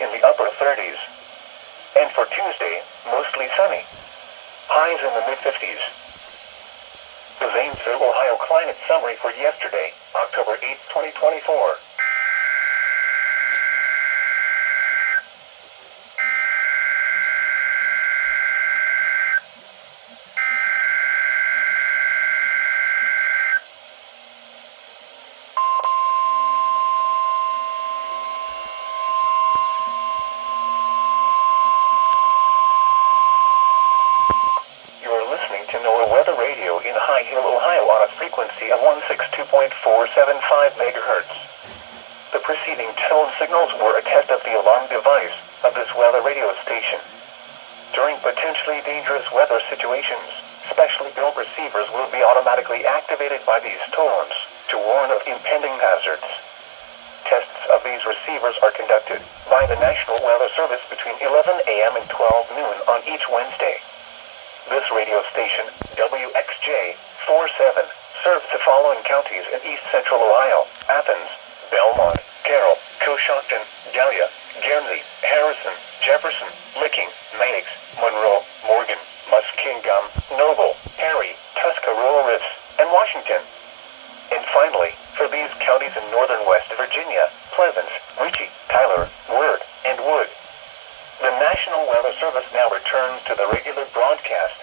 in the upper 30s. And for Tuesday, mostly sunny. Highs in the mid-50s. The Zanesville, Ohio climate summary for yesterday, October 8, 2024. You're listening to NOAA Weather Radio in High Hill, Ohio on a frequency of 162.475 megahertz. The preceding tone signals were a test of the alarm device of this weather radio station. During potentially dangerous weather situations, specially built receivers will be automatically activated by these tones to warn of impending hazards. Tests of these receivers are conducted by the National Weather Service between 11 a.m. and 12 noon on each Wednesday. This radio station, WXJ-47, serves the following counties in east central Ohio: Athens, Belmont, Carroll, Coshocton, Gallia, Guernsey, Harrison, Jefferson, Licking, Meigs, Monroe, Morgan, Muskingum, Noble, Perry, Tuscarora, and Washington. And finally, for these counties in northern West Virginia, Pleasants, Ritchie, Tyler, Word, and Wood. The National Weather Service now returns to the regular broadcast.